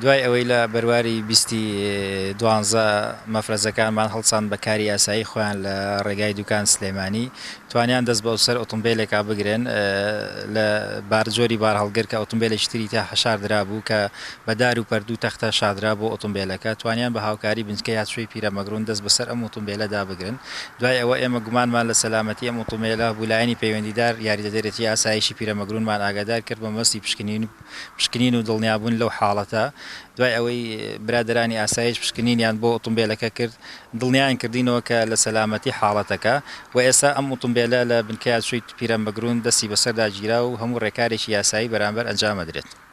دوای ئەوەی لە بەرواری بیستی دوانزە مەفرەزەکانمان هەڵسان بە کاری یاسایی خۆیان لە ڕێگای دوکان سلێمانی توانیان دەست بە سەر ئۆتۆمبیلێکا بگرن لە بارجۆری بار هەڵگر کە ئۆتۆمبیلێکی تری تا هەشاردرا بوو کە بەدار و پەردوو تەختە شادرا بۆ ئۆتۆمبیلەکە توانیان بە هاوکاری بنچکە یا شوێی پیرەمەگرون دەست بەسەر ئەم ئۆتۆمبیلەدا بگرن. دوای ئەوە ئێمە گومانمان لە سەلامەتی ئەم ئۆتۆمبیلە بوولایانی پەیوەندیدار یاریدەدەرێتی ئاسایشی پیرەمەگرونمان ئاگادار کرد بە مەستی پشکنین و دڵنیابوون لەو حاڵەتە. دوای ئەوەی برادرانی ئاسایش پشکنینیان بۆ ئۆتۆمبیلەکە کرد دڵنیان کردینەوە کە لە سەلامەتی حاڵەتەکە و ئێستا ئەم ئۆتۆمبیلە لە بنکەیە شووی پیرەمەگرون دەستی بەسەردا گیرا و هەموو ڕێکارێکی یاسایی بەرامبەر ئەنجامەدرێت.